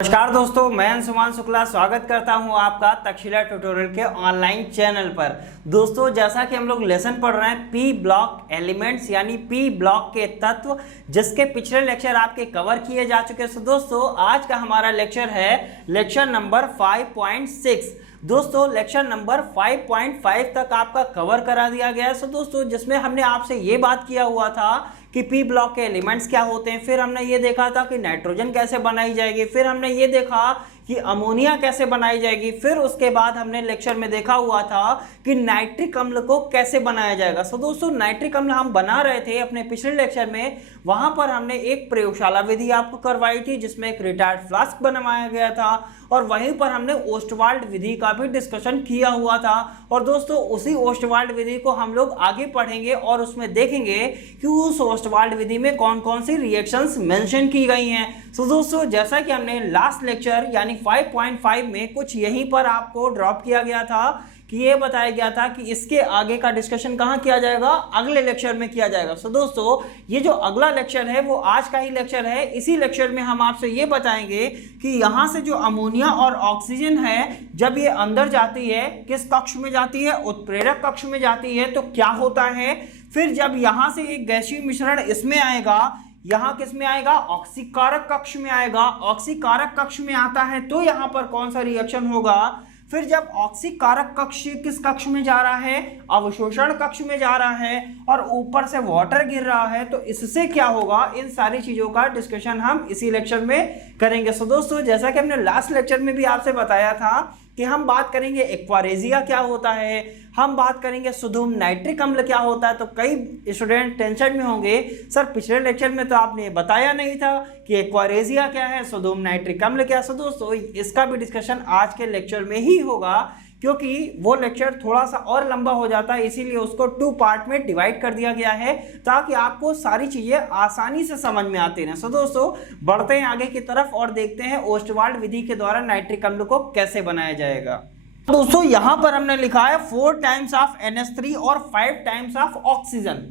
नमस्कार दोस्तों, मैं अंशुमान शुक्ला स्वागत करता हूं आपका तक्षशिला ट्यूटोरियल के ऑनलाइन चैनल पर। दोस्तों, जैसा कि हम लोग लेसन पढ़ रहे हैं पी ब्लॉक एलिमेंट्स यानी पी ब्लॉक के तत्व, जिसके पिछले लेक्चर आपके कवर किए जा चुके हैं। दोस्तों, आज का हमारा लेक्चर है लेक्चर नंबर 5.6। दोस्तों, लेक्चर नंबर 5.5 तक आपका कवर करा दिया गया है। दोस्तों, जिसमें हमने आपसे ये बात किया हुआ था कि पी ब्लॉक के एलिमेंट्स क्या होते हैं, फिर हमने ये देखा था कि नाइट्रोजन कैसे बनाई जाएगी, फिर हमने ये देखा कि अमोनिया कैसे बनाई जाएगी, फिर उसके बाद हमने लेक्चर में देखा हुआ था कि नाइट्रिक अम्ल को कैसे बनाया जाएगा। दोस्तों, नाइट्रिक अम्ल हम बना रहे थे अपने पिछले लेक्चर में। वहां पर हमने एक प्रयोगशाला विधि आपको करवाई थी जिसमें एक रिटायर्ड फ्लास्क बनवाया गया था, और वहीं पर हमने ओस्टवाल्ड विधि का भी डिस्कशन किया हुआ था। और दोस्तों, उसी ओस्टवाल्ड विधि को हम लोग आगे पढ़ेंगे और उसमें देखेंगे कि उस ओस्टवाल्ड विधि में कौन कौन सी रिएक्शंस मेंशन की गई हैं। दोस्तों, जैसा कि हमने लास्ट लेक्चर यानी 5.5 में कुछ यहीं पर आपको ड्रॉप किया गया था कि ये बताया गया था कि इसके आगे का डिस्कशन कहाँ किया जाएगा, अगले लेक्चर में किया जाएगा। दोस्तों, ये जो अगला लेक्चर है वो आज का ही लेक्चर है। इसी लेक्चर में हम आपसे ये बताएंगे कि यहाँ से जो अमोनिया और ऑक्सीजन है, जब ये अंदर जाती है, किस कक्ष में जाती है, उत्प्रेरक कक्ष में जाती है, तो क्या होता है। फिर जब यहाँ से एक गैसीय मिश्रण इसमें आएगा, यहाँ किस में आएगा, ऑक्सीकारक कक्ष में आएगा। ऑक्सीकारक कक्ष में आता है तो यहाँ पर कौन सा रिएक्शन होगा। फिर जब ऑक्सीकारक कक्ष किस कक्ष में जा रहा है, अवशोषण कक्ष में जा रहा है, और ऊपर से वाटर गिर रहा है, तो इससे क्या होगा, इन सारी चीजों का डिस्कशन हम इसी लेक्चर में करेंगे। दोस्तों, जैसा कि हमने लास्ट लेक्चर में भी आपसे बताया था कि हम बात करेंगे एक्वारेजिया क्या होता है, हम बात करेंगे सुधूम नाइट्रिक अम्ल क्या होता है। तो कई स्टूडेंट टेंशन में होंगे, सर पिछले लेक्चर में तो आपने बताया नहीं था कि एक्वारेजिया क्या है, सुधूम नाइट्रिक अम्ल क्या है। दोस्तों, इसका भी डिस्कशन आज के लेक्चर में ही होगा, क्योंकि वो लेक्चर थोड़ा सा और लंबा हो जाता है, इसीलिए उसको 2 पार्ट में डिवाइड कर दिया गया है ताकि आपको सारी चीजें आसानी से समझ में आती रहें। दोस्तों, बढ़ते हैं आगे की तरफ और देखते हैं ओस्टवाल्ड विधि के द्वारा नाइट्रिक अम्ल को कैसे बनाया जाएगा। दोस्तों, यहां पर हमने लिखा है 4 टाइम्स ऑफ NH3 और 5 टाइम्स ऑफ ऑक्सीजन।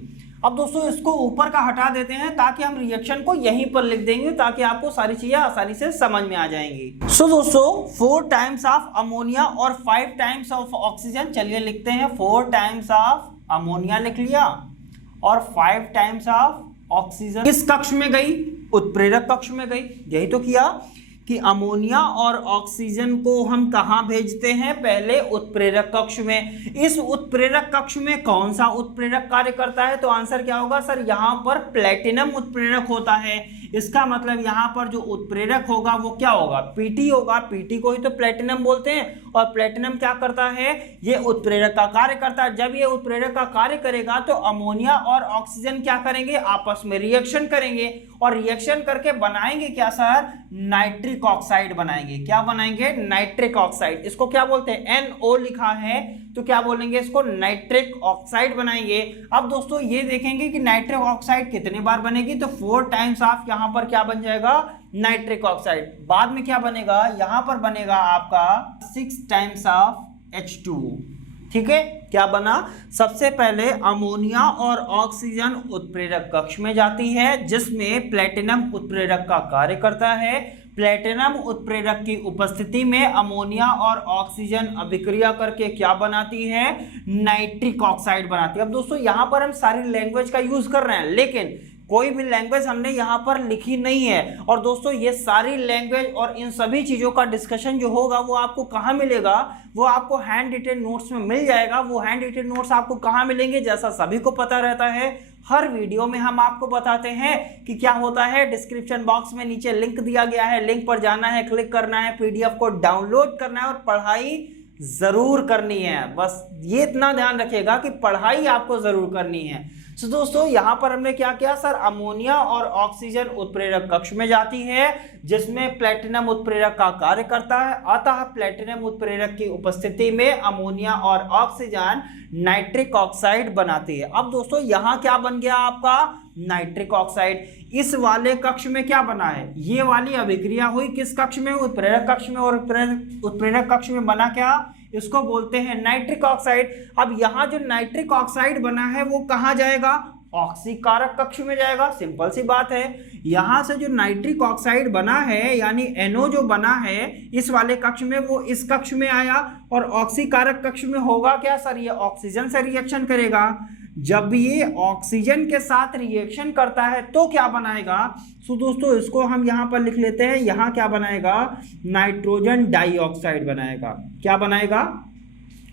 अब दोस्तों, इसको ऊपर का हटा देते हैं ताकि हम रिएक्शन को यहीं पर लिख देंगे, ताकि आपको सारी चीजें आसानी से समझ में आ जाएंगी। दोस्तों, 4 टाइम्स ऑफ अमोनिया और 5 टाइम्स ऑफ ऑक्सीजन, चलिए लिखते हैं। 4 टाइम्स ऑफ अमोनिया लिख लिया और 5 टाइम्स ऑफ ऑक्सीजन किस कक्ष में गई, उत्प्रेरक कक्ष में गई। यही तो किया कि अमोनिया और ऑक्सीजन को हम कहां भेजते हैं, पहले उत्प्रेरक कक्ष में। इस उत्प्रेरक कक्ष में कौन सा उत्प्रेरक कार्य करता है, तो आंसर क्या होगा, सर यहां पर प्लेटिनम उत्प्रेरक होता है। इसका मतलब यहां पर जो उत्प्रेरक होगा वो क्या होगा, पीटी होगा। पीटी को ही तो प्लेटिनम बोलते हैं, और प्लेटिनम क्या करता है, ये उत्प्रेरक का कार्य करता है। जब ये उत्प्रेरक का कार्य करेगा तो अमोनिया और ऑक्सीजन क्या करेंगे, आपस में रिएक्शन करेंगे, और रिएक्शन करके बनाएंगे क्या सर, नाइट्रिक ऑक्साइड बनाएंगे। क्या बनाएंगे, नाइट्रिक ऑक्साइड। इसको क्या बोलते हैं, NO लिखा है तो क्या बोलेंगे, इसको नाइट्रिक ऑक्साइड बनाएंगे। अब दोस्तों, ये देखेंगे कि नाइट्रिक ऑक्साइड कितने बार बनेगी, तो 4 टाइम्स ऑफ यहां पर क्या बन जाएगा, नाइट्रिक ऑक्साइड। बाद में क्या बनेगा, यहां पर बनेगा आपका 6 टाइम्स ऑफ H2O। ठीक है, क्या बना, सबसे पहले अमोनिया और ऑक्सीजन उत्प्रेरक कक्ष में जाती है, जिसमें प्लेटिनम उत्प्रेरक का कार्य करता है। प्लेटिनम उत्प्रेरक की उपस्थिति में अमोनिया और ऑक्सीजन अभिक्रिया करके क्या बनाती है, नाइट्रिक ऑक्साइड बनाती है। अब दोस्तों, यहां पर हम सारी लैंग्वेज का यूज कर रहे हैं, लेकिन कोई भी लैंग्वेज हमने यहाँ पर लिखी नहीं है। और दोस्तों, ये सारी लैंग्वेज और इन सभी चीज़ों का डिस्कशन जो होगा वो आपको कहाँ मिलेगा, वो आपको हैंड रिटेन नोट्स में मिल जाएगा। वो हैंड रिटेन नोट्स आपको कहाँ मिलेंगे, जैसा सभी को पता रहता है, हर वीडियो में हम आपको बताते हैं कि क्या होता है। डिस्क्रिप्शन बॉक्स में नीचे लिंक दिया गया है, लिंक पर जाना है, क्लिक करना है, PDF को डाउनलोड करना है और पढ़ाई जरूर करनी है। बस ये इतना ध्यान रखिएगा कि पढ़ाई आपको जरूर करनी है। दोस्तों, यहां पर हमने क्या किया, सर अमोनिया और ऑक्सीजन उत्प्रेरक कक्ष में जाती है, जिसमें प्लेटिनम उत्प्रेरक का कार्य करता है। अतः प्लेटिनम उत्प्रेरक की उपस्थिति में अमोनिया और ऑक्सीजन नाइट्रिक ऑक्साइड बनाती है। अब दोस्तों, यहां क्या बन गया आपका, नाइट्रिक ऑक्साइड। इस वाले कक्ष में क्या बना है, ये वाली अभिक्रिया हुई किस कक्ष में, उत्प्रेरक कक्ष में, और उत्प्रेरक कक्ष में बना क्या, इसको बोलते हैं नाइट्रिक ऑक्साइड। अब यहाँ जो नाइट्रिक ऑक्साइड बना है वो कहाँ जाएगा, ऑक्सीकारक कक्ष में जाएगा। सिंपल सी बात है। यहां से जो नाइट्रिक ऑक्साइड बना है यानी NO जो बना है इस वाले कक्ष में, वो इस कक्ष में आया और ऑक्सीकारक कक्ष में होगा क्या सर, ये ऑक्सीजन से रिएक्शन करेगा। जब ये ऑक्सीजन के साथ रिएक्शन करता है तो क्या बनाएगा, तो दोस्तों इसको हम यहां पर लिख लेते हैं। यहां क्या बनाएगा, नाइट्रोजन डाइऑक्साइड बनाएगा। क्या बनाएगा,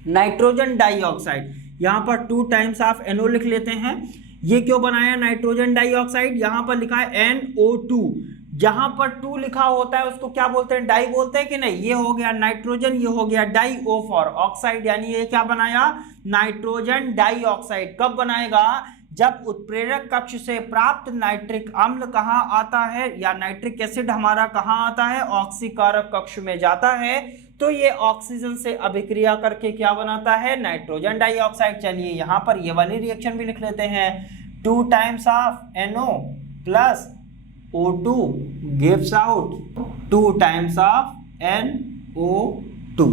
नाइट्रोजन डाइऑक्साइड। यहां पर 2 टाइम्स ऑफ NO लिख लेते हैं। ये क्यों बनाया नाइट्रोजन डाइऑक्साइड, यहां पर लिखा है NO2। जहां पर 2 लिखा होता है उसको क्या बोलते हैं, डाई बोलते हैं कि नहीं। ये हो गया नाइट्रोजन, ये हो गया डाई, O फॉर ऑक्साइड, यानी ये क्या बनाया, नाइट्रोजन डाइऑक्साइड। कब बनाएगा, जब उत्प्रेरक कक्ष से प्राप्त नाइट्रिक अम्ल कहाँ आता है, या नाइट्रिक एसिड हमारा कहाँ आता है, ऑक्सीकारक कक्ष में जाता है, तो ये ऑक्सीजन से अभिक्रिया करके क्या बनाता है, नाइट्रोजन डाइऑक्साइड। चलिए यहाँ पर ये वाली रिएक्शन भी लिख लेते हैं। 2 times of NO plus O2 gives out 2 times of NO2।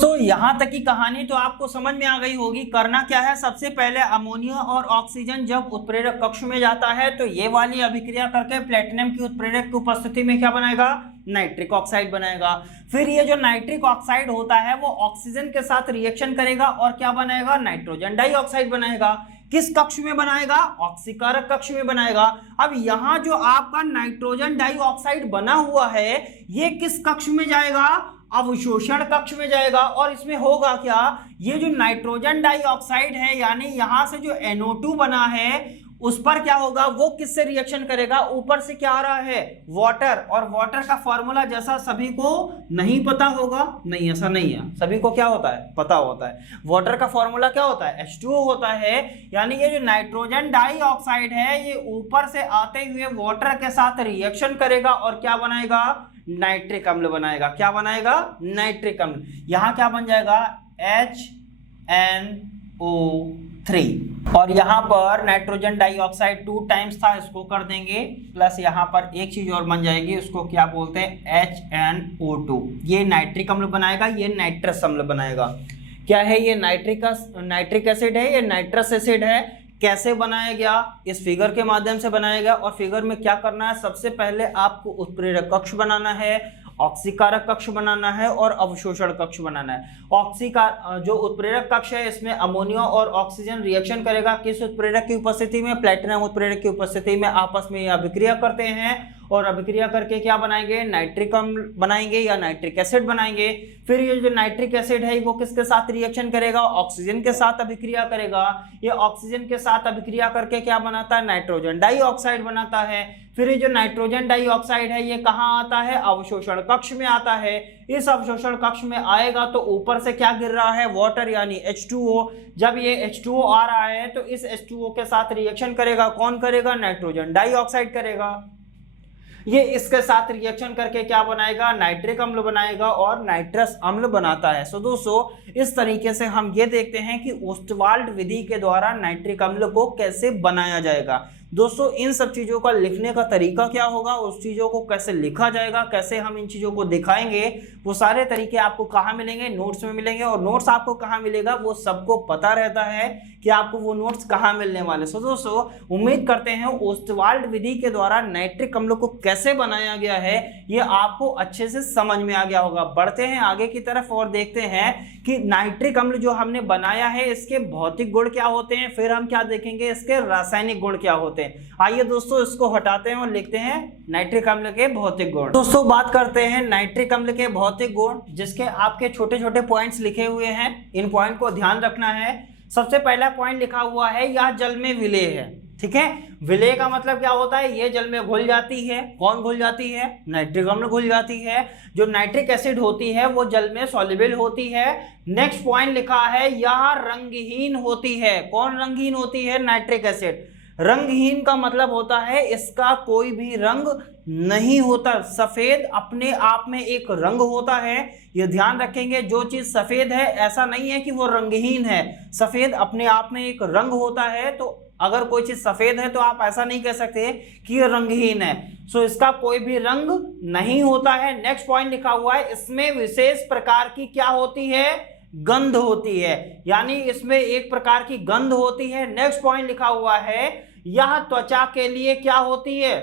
तो यहां तक की कहानी तो आपको समझ में आ गई होगी। करना क्या है, सबसे पहले अमोनिया और ऑक्सीजन जब उत्प्रेरक कक्ष में जाता है तो ये वाली अभिक्रिया करके प्लेटिनम की उत्प्रेरक की उपस्थिति में क्या बनाएगा, नाइट्रिक ऑक्साइड बनाएगा। फिर ये जो नाइट्रिक ऑक्साइड होता है वो ऑक्सीजन के साथ रिएक्शन करेगा और क्या बनाएगा, नाइट्रोजन डाइऑक्साइड बनाएगा। किस कक्ष में बनाएगा, ऑक्सीकारक कक्ष में बनाएगा। अब यहां जो आपका नाइट्रोजन डाइऑक्साइड बना हुआ है ये किस कक्ष में जाएगा, अवशोषण कक्ष में जाएगा। और इसमें होगा क्या, ये जो नाइट्रोजन डाइऑक्साइड है यानी यहां से जो NO2 बना है उस पर क्या होगा, वो किससे रिएक्शन करेगा, ऊपर से क्या आ रहा है, वाटर। और वाटर का फॉर्मूला जैसा सभी को नहीं पता होगा, नहीं ऐसा नहीं है, सभी को क्या होता है, पता होता है। वाटर का फॉर्मूला क्या होता है, H2O होता है। यानी ये जो नाइट्रोजन डाइऑक्साइड है ये ऊपर से आते हुए वाटर के साथ रिएक्शन करेगा और क्या बनाएगा, नाइट्रिक अम्ल बनाएगा। क्या बनाएगा, नाइट्रिक अम्ल। यहां क्या बन जाएगा, HNO3। और यहां पर नाइट्रोजन डाइऑक्साइड 2 टाइम्स था, इसको कर देंगे प्लस यहां पर एक चीज और बन जाएगी, उसको क्या बोलते हैं, HNO2। ये नाइट्रिक अम्ल बनाएगा, ये नाइट्रस अम्ल बनाएगा। क्या है ये, नाइट्रिक एसिड है, ये नाइट्रस एसिड है। कैसे बनाया गया, इस फिगर के माध्यम से बनाया गया। और फिगर में क्या करना है, सबसे पहले आपको उत्प्रेरक कक्ष बनाना है, ऑक्सीकारक कक्ष बनाना है और अवशोषण कक्ष बनाना है। जो उत्प्रेरक कक्ष है इसमें अमोनिया और ऑक्सीजन रिएक्शन करेगा। किस उत्प्रेरक की उपस्थिति में, प्लेटिनम उत्प्रेरक की उपस्थिति में आपस में अभिक्रिया करते हैं और अभिक्रिया करके क्या बनाएंगे, नाइट्रिक अम्ल बनाएंगे या नाइट्रिक एसिड बनाएंगे। फिर ये जो नाइट्रिक एसिड है वो किसके साथ रिएक्शन करेगा, ऑक्सीजन के साथ अभिक्रिया करेगा। ये ऑक्सीजन के साथ अभिक्रिया करके क्या बनाता है, नाइट्रोजन डाइऑक्साइड बनाता है। फिर ये जो नाइट्रोजन डाइऑक्साइड है ये कहाँ आता है, अवशोषण कक्ष में आता है। इस अवशोषण कक्ष में आएगा तो ऊपर से क्या गिर रहा है, वाटर यानी H2O। जब ये H2O आ रहा है तो इस H2O के साथ रिएक्शन करेगा, कौन करेगा, नाइट्रोजन डाइऑक्साइड करेगा। ये इसके साथ रिएक्शन करके क्या बनाएगा, नाइट्रिक अम्ल बनाएगा और नाइट्रस अम्ल बनाता है। सो दोस्तों इस तरीके से हम ये देखते हैं कि ओस्टवाल्ड विधि के द्वारा नाइट्रिक अम्ल को कैसे बनाया जाएगा। दोस्तों इन सब चीज़ों का लिखने का तरीका क्या होगा, उस चीज़ों को कैसे लिखा जाएगा, कैसे हम इन चीज़ों को दिखाएंगे, वो सारे तरीके आपको कहाँ मिलेंगे, नोट्स में मिलेंगे। और नोट्स आपको कहाँ मिलेगा वो सबको पता रहता है कि आपको वो नोट्स कहाँ मिलने वाले। सो दोस्तों उम्मीद करते हैं ओस्टवाल्ड विधि के द्वारा नाइट्रिक अम्ल को कैसे बनाया गया है ये आपको अच्छे से समझ में आ गया होगा। बढ़ते हैं आगे की तरफ और देखते हैं कि नाइट्रिक अम्ल जो हमने बनाया है इसके भौतिक गुण क्या होते हैं, फिर हम क्या देखेंगे इसके रासायनिक गुण क्या होते हैं। आइए दोस्तों इसको हटाते हैं और लिखते हैं नाइट्रिक अम्ल के भौतिक गुण। दोस्तों बात करते हैं नाइट्रिक अम्ल के भौतिक गुण, जिसके आपके छोटे छोटे पॉइंट्स लिखे हुए हैं। इन पॉइंट को ध्यान रखना है। सबसे पहला पॉइंट लिखा हुआ है यह जल में विलेय है। ठीक है, विलेय का मतलब क्या होता है, ये जल में घुल जाती है। कौन घुल जाती है, नाइट्रिक अम्ल घुल जाती है। जो नाइट्रिक एसिड होती है वो जल में सॉल्युबल होती है। नेक्स्ट पॉइंट लिखा है यह रंगहीन होती है। कौन रंगहीन होती है, नाइट्रिक एसिड। रंगहीन का मतलब होता है इसका कोई भी रंग नहीं होता। सफेद अपने आप में एक रंग होता है, ये ध्यान रखेंगे। जो चीज सफेद है ऐसा नहीं है कि वो रंगहीन है, सफेद अपने आप में एक रंग होता है। तो अगर कोई चीज सफेद है तो आप ऐसा नहीं कह सकते कि ये रंगहीन है। सो इसका कोई भी रंग नहीं होता है। नेक्स्ट पॉइंट लिखा हुआ है इसमें विशेष प्रकार की क्या होती है, गंध होती है, यानी इसमें एक प्रकार की गंध होती है। नेक्स्ट पॉइंट लिखा हुआ है यह त्वचा के लिए क्या होती है,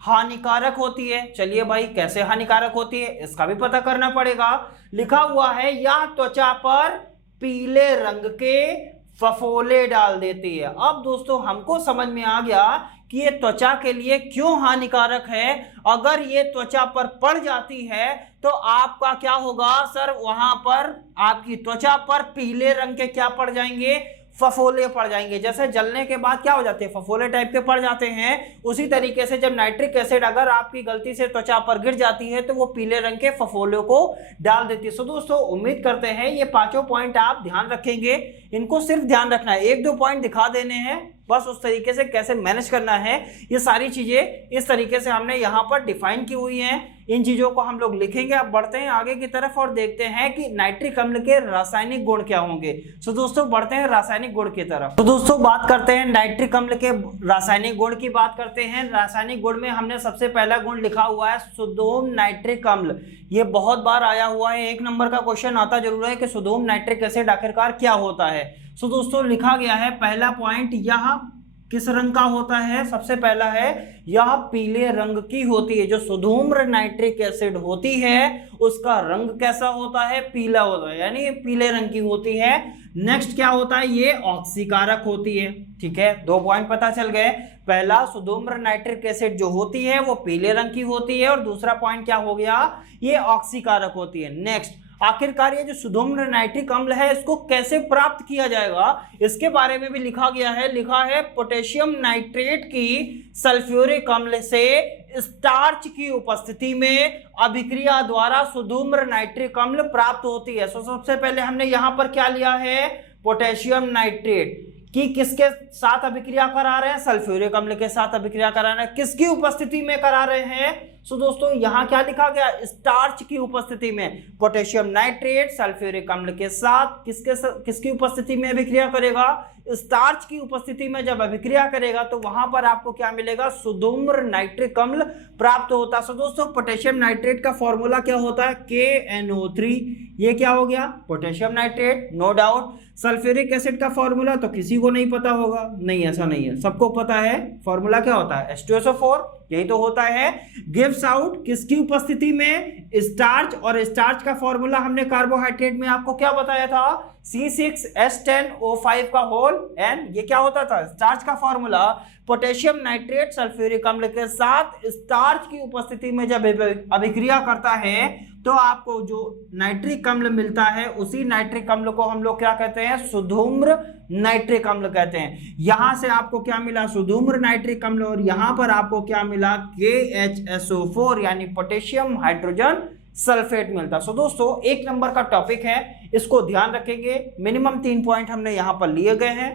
हानिकारक होती है। चलिए भाई कैसे हानिकारक होती है इसका भी पता करना पड़ेगा। लिखा हुआ है यह त्वचा पर पीले रंग के फफोले डाल देती है। अब दोस्तों हमको समझ में आ गया कि ये त्वचा के लिए क्यों हानिकारक है। अगर ये त्वचा पर पड़ जाती है तो आपका क्या होगा सर, वहां पर आपकी त्वचा पर पीले रंग के क्या पड़ जाएंगे, फफोले पड़ जाएंगे। जैसे जलने के बाद क्या हो जाते हैं, फफोले टाइप के पड़ जाते हैं। उसी तरीके से जब नाइट्रिक एसिड अगर आपकी गलती से त्वचा पर गिर जाती है तो वो पीले रंग के फफोले को डाल देती है। सो दोस्तों उम्मीद करते हैं ये पांचों पॉइंट आप ध्यान रखेंगे। इनको सिर्फ ध्यान रखना है, एक दो पॉइंट दिखा देने हैं बस, उस तरीके से कैसे मैनेज करना है ये सारी चीजें इस तरीके से हमने यहाँ पर डिफाइन की हुई हैं। इन चीजों को हम लोग लिखेंगे। अब बढ़ते हैं आगे की तरफ और देखते हैं कि नाइट्रिक अम्ल के रासायनिक गुण क्या होंगे। सो दोस्तों बढ़ते हैं रासायनिक गुण की तरफ। तो दोस्तों बात करते हैं नाइट्रिक अम्ल के रासायनिक गुण की बात करते हैं। रासायनिक गुण में हमने सबसे पहला गुण लिखा हुआ है सोडियम नाइट्रिक अम्ल। ये बहुत बार आया हुआ है, एक नंबर का क्वेश्चन आता जरूर है कि सोडियम नाइट्रिक एसिड आखिरकार क्या होता है। सो दोस्तों लिखा गया है पहला पॉइंट, यह किस रंग का होता है, सबसे पहला है यह पीले रंग की होती है। जो सोडियम नाइट्रिक एसिड होती है उसका रंग कैसा होता है, पीला होता है, यानी पीले रंग की होती है। नेक्स्ट क्या होता है, ये ऑक्सीकारक होती है। ठीक है, दो पॉइंट पता चल गए। पहला सोडियम नाइट्रिक एसिड जो होती है वो पीले रंग की होती है और दूसरा पॉइंट क्या हो गया, ये ऑक्सीकारक होती है। नेक्स्ट आखिरकार ये जो सोडियम नाइट्रिक अम्ल है इसको कैसे प्राप्त किया जाएगा इसके बारे में भी लिखा गया है। लिखा है पोटेशियम नाइट्रेट की सल्फ्यूरिक अम्ल से स्टार्च की उपस्थिति में अभिक्रिया द्वारा सोडियम नाइट्रिक अम्ल प्राप्त होती है। सबसे पहले हमने यहां पर क्या लिया है, पोटेशियम नाइट्रेट की किसके साथ अभिक्रिया करा रहे हैं, सल्फ्यूरिक अम्ल के साथ अभिक्रिया करा रहे हैं। किसकी उपस्थिति में करा रहे हैं, सो दोस्तों यहां क्या लिखा गया, स्टार्च की उपस्थिति में पोटेशियम नाइट्रेट सल्फ्यूरिक अम्ल के साथ किसकी उपस्थिति में अभिक्रिया करेगा, स्टार्च की उपस्थिति में जब अभिक्रिया करेगा तो वहां पर आपको क्या मिलेगा, सोडियम नाइट्रिक अम्ल प्राप्त होता है। सो दोस्तों पोटेशियम नाइट्रेट का फॉर्मूला क्या होता है, KNO3। ये क्या हो गया, potassium nitrate, no doubt. Sulphuric acid का फॉर्मूला तो किसी को नहीं पता होगा, नहीं ऐसा नहीं है, सबको पता है। फॉर्मूला क्या होता है, H2SO4, यही तो होता है। गिव्स आउट किसकी उपस्थिति में, स्टार्च, और स्टार्च का फॉर्मूला हमने कार्बोहाइड्रेट में आपको क्या बताया था, C6H10O5 का होल N। ये क्या होता था, स्टार्च का फॉर्मूला। पोटेशियम नाइट्रेट सल्फ्यूरिक अम्ल के साथ स्टार्च की उपस्थिति में जब अभिक्रिया करता है तो आपको जो नाइट्रिक अम्ल मिलता है उसी नाइट्रिक अम्ल को हम लोग क्या कहते हैं, सोडियम नाइट्रिक अम्ल कहते हैं। यहां से आपको क्या मिला, सोडियम नाइट्रिक अम्ल, और यहां पर आपको क्या मिला, KHSO4 यानी पोटेशियम हाइड्रोजन सल्फेट मिलता। सो दोस्तों एक नंबर का टॉपिक है, इसको ध्यान रखेंगे। मिनिमम 3 पॉइंट हमने यहां पर लिए गए हैं।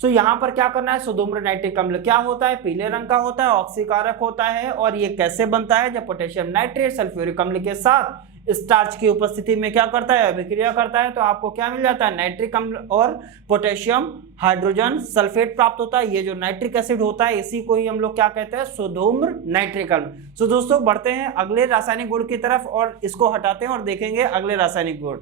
सो यहां पर क्या करना है, सोडियम नाइट्रिक अम्ल क्या होता है, पीले रंग का होता है, ऑक्सीकारक होता है, और ये कैसे बनता है, जब पोटेशियम नाइट्रेट सल्फ्यूरिक अम्ल के साथ स्टार्च की उपस्थिति में क्या करता है, अभिक्रिया करता है, तो आपको क्या मिल जाता है, नाइट्रिक अम्ल और पोटेशियम हाइड्रोजन सल्फेट प्राप्त होता है। ये जो नाइट्रिक एसिड होता है इसी को ही हम लोग क्या कहते हैं, सोडियम नाइट्रिक अम्ल। सो दोस्तों बढ़ते हैं अगले रासायनिक गुण की तरफ और इसको हटाते हैं और देखेंगे अगले रासायनिक गुण।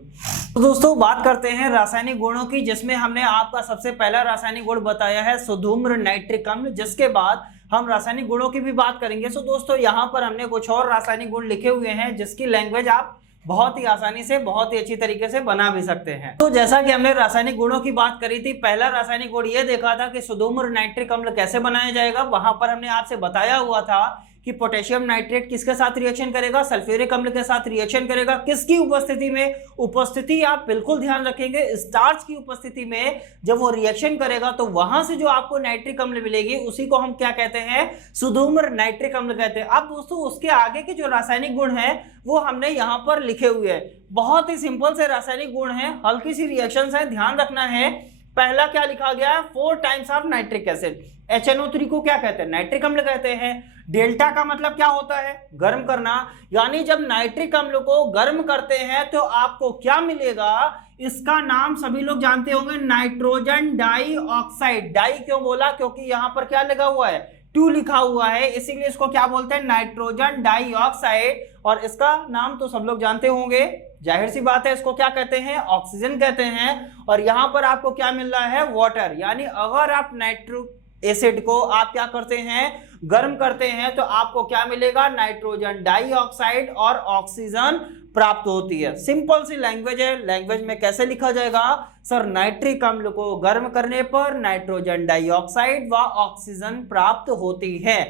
तो दोस्तों बात करते हैं रासायनिक गुणों की, जिसमें हमने आपका सबसे पहला रासायनिक गुण बताया है सोडियम नाइट्रिक अम्ल, जिसके बाद हम रासायनिक गुणों की भी बात करेंगे। सो दोस्तों यहाँ पर हमने कुछ और रासायनिक गुण लिखे हुए हैं जिसकी लैंग्वेज आप बहुत ही आसानी से बहुत ही अच्छी तरीके से बना भी सकते हैं। तो जैसा कि हमने रासायनिक गुणों की बात करी थी, पहला रासायनिक गुण ये देखा था कि सोडियम नाइट्रिक अम्ल कैसे बनाया जाएगा। वहां पर हमने आपसे बताया हुआ था कि पोटेशियम नाइट्रेट किसके साथ रिएक्शन करेगा, सल्फ्यूरिक अम्ल के साथ रिएक्शन करेगा। किसकी उपस्थिति में, उपस्थिति आप बिल्कुल ध्यान रखेंगे, स्टार्च की उपस्थिति में जब वो रिएक्शन करेगा तो वहां से जो आपको नाइट्रिक अम्ल मिलेगी उसी को हम क्या कहते हैं, सोडियम नाइट्रिक अम्ल कहते हैं। अब दोस्तों उसके आगे के जो रासायनिक गुण है वो हमने यहाँ पर लिखे हुए हैं। बहुत ही सिंपल से रासायनिक गुण है, हल्की सी रिएक्शन है, ध्यान रखना है। पहला क्या लिखा गया है, 4 times of nitric acid. HNO3 को क्या कहते हैं, नाइट्रिक अम्ल कहते हैं। डेल्टा का मतलब क्या होता है, गर्म करना, यानी जब नाइट्रिक अम्ल को गर्म करते हैं तो आपको क्या मिलेगा, इसका नाम सभी लोग जानते होंगे, नाइट्रोजन डाई ऑक्साइड। डाई क्यों बोला, क्योंकि यहां पर क्या लगा हुआ है, H2 लिखा हुआ है, इसीलिए इसको क्या बोलते हैं, नाइट्रोजन डाइऑक्साइड। और इसका नाम तो सब लोग जानते होंगे, जाहिर सी बात है, इसको क्या कहते हैं, ऑक्सीजन कहते हैं। और यहां पर आपको क्या मिल रहा है, वाटर। यानी अगर आप नाइट्रिक एसिड को आप क्या करते हैं, गर्म करते हैं, तो आपको क्या मिलेगा, नाइट्रोजन डाइऑक्साइड और ऑक्सीजन प्राप्त होती है। सिंपल सी लैंग्वेज है। लैंग्वेज में कैसे लिखा जाएगा सर, नाइट्रिक अम्ल को गर्म करने पर नाइट्रोजन डाइऑक्साइड व ऑक्सीजन प्राप्त होती है।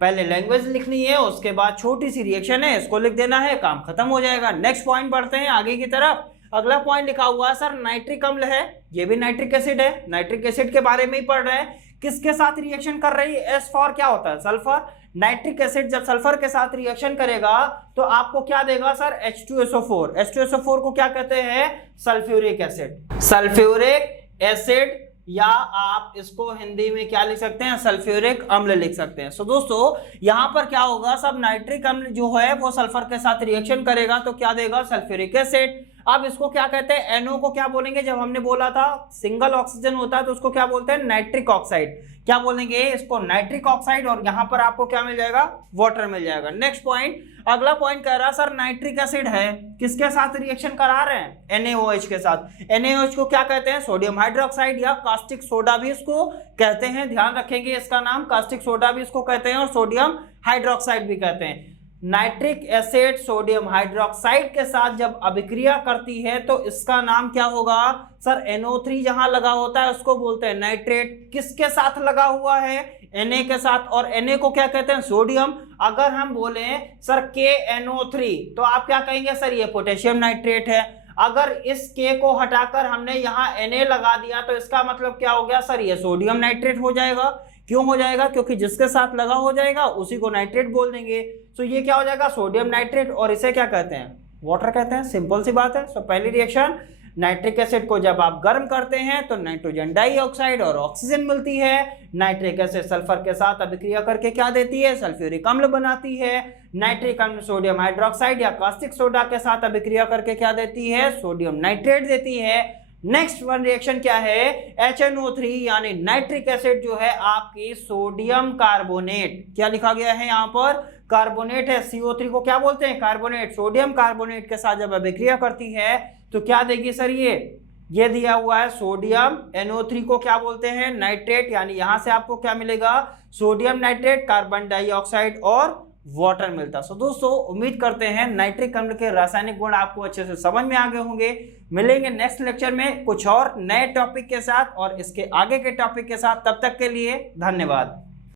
पहले लैंग्वेज लिखनी है, उसके बाद छोटी सी रिएक्शन है, इसको लिख देना है, काम खत्म हो जाएगा। नेक्स्ट पॉइंट बढ़ते हैं आगे की तरफ। अगला पॉइंट लिखा हुआ है सर, नाइट्रिक अम्ल है, ये भी नाइट्रिक एसिड है। नाइट्रिक एसिड के बारे में ही पढ़ रहे हैं। किसके साथ रिएक्शन कर रही है, एस फॉर क्या होता है, सल्फर। नाइट्रिक एसिड जब सल्फर के साथ रिएक्शन करेगा तो आपको क्या देगा सर, H2SO4। H2SO4 को क्या कहते हैं, सल्फ्यूरिक एसिड। सल्फ्यूरिक एसिड, या आप इसको हिंदी में क्या लिख सकते हैं, सल्फ्यूरिक अम्ल लिख सकते हैं। सो दोस्तों यहां पर क्या होगा, सब नाइट्रिक अम्ल जो है वो सल्फर के साथ रिएक्शन करेगा तो क्या देगा, सल्फ्यूरिक एसिड। अब इसको क्या कहते हैं, NO को क्या बोलेंगे, जब हमने बोला था सिंगल ऑक्सीजन होता है तो उसको क्या बोलते हैं, नाइट्रिक ऑक्साइड। क्या बोलेंगे इसको, नाइट्रिक ऑक्साइड। और यहां पर आपको क्या मिल जाएगा, वाटर मिल जाएगा। नेक्स्ट पॉइंट, अगला पॉइंट कह रहा सर, नाइट्रिक एसिड है, किसके साथ रिएक्शन करा रहे हैं, NaOH के साथ। NaOH को क्या कहते हैं, सोडियम हाइड्रोक्साइड या कास्टिक सोडा भी इसको कहते हैं। ध्यान रखेंगे इसका नाम, कास्टिक सोडा भी इसको कहते हैं और सोडियम हाइड्रोक्साइड भी कहते हैं। नाइट्रिक एसिड सोडियम हाइड्रोक्साइड के साथ जब अभिक्रिया करती है तो इसका नाम क्या होगा सर, NO3 जहां लगा होता है उसको बोलते हैं नाइट्रेट। किसके साथ लगा हुआ है, Na के साथ। और Na को क्या कहते हैं, सोडियम। अगर हम बोले सर KNO3 तो आप क्या कहेंगे सर, ये पोटेशियम नाइट्रेट है। अगर इस K को हटाकर हमने यहाँ Na लगा दिया तो इसका मतलब क्या हो गया सर, ये सोडियम नाइट्रेट हो जाएगा। क्यों हो जाएगा, क्योंकि जिसके साथ लगा हो जाएगा उसी को नाइट्रेट बोल देंगे। तो ये क्या हो जाएगा, सोडियम नाइट्रेट। और इसे क्या कहते हैं, वाटर कहते हैं। सिंपल सी बात है। सो पहली रिएक्शन, नाइट्रिक एसिड को जब आप गर्म करते हैं तो नाइट्रोजन डाइऑक्साइड और ऑक्सीजन मिलती है। नाइट्रिक एसिड सल्फर के साथ अभिक्रिया करके क्या देती है, सल्फ्यूरिक अम्ल बनाती है। नाइट्रिक अम्ल सोडियम हाइड्रोक्साइड या कास्टिक सोडा के साथ अभिक्रिया करके क्या देती है, सोडियम नाइट्रेट देती है। नेक्स्ट वन रिएक्शन क्या है, HNO3 यानी नाइट्रिक एसिड जो है आपकी सोडियम कार्बोनेट, क्या लिखा गया है यहाँ पर, कार्बोनेट है। CO3 को क्या बोलते हैं, कार्बोनेट। सोडियम कार्बोनेट के साथ जब अभिक्रिया करती है तो क्या देगी सर, ये दिया हुआ है सोडियम। NO3 को क्या बोलते हैं, नाइट्रेट। यानी यहां से आपको क्या मिलेगा, सोडियम नाइट्रेट, कार्बन डाइऑक्साइड और वाटर मिलता। सो दोस्तों उम्मीद करते हैं नाइट्रिक अम्ल के रासायनिक गुण आपको अच्छे से समझ में आ गए होंगे। मिलेंगे नेक्स्ट लेक्चर में कुछ और नए टॉपिक के साथ और इसके आगे के टॉपिक के साथ। तब तक के लिए धन्यवाद।